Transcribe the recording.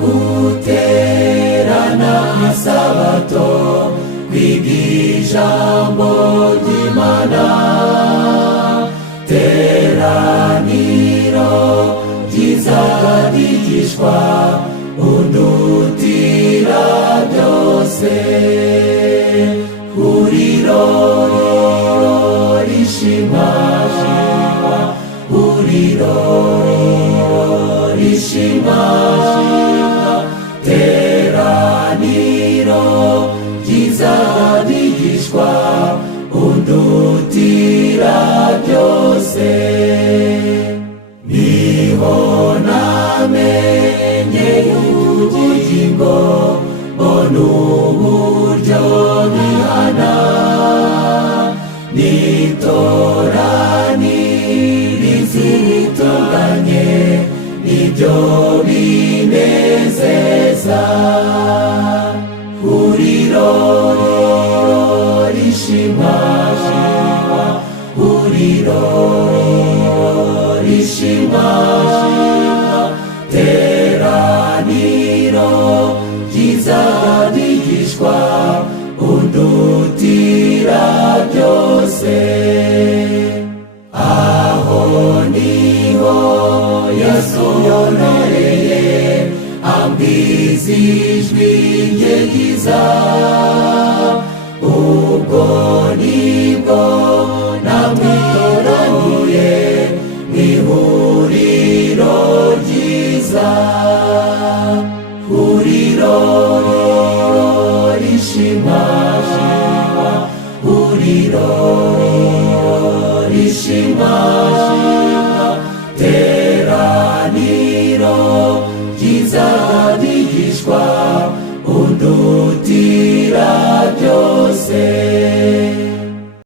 guterana isabato kwiga ijambo ry'Imana teraniro ryiza ryigishwa undutira byose huriro rishima huriro rishima teraniro ryiza ryigishwa undutira byose niho namenyeye ubugingo mbona uburyo bihana nitoraniriza ibitunganye nibyo binezeza huriro rishima huriro rishima teraniro ryiza ryigishwa undutira byose aho niho Yesu yonoreye ambwiza ijwi rye ryiza ubwo nibwo namwitoraniye mw'ihuriro ryiza huriro rishima huriro rishima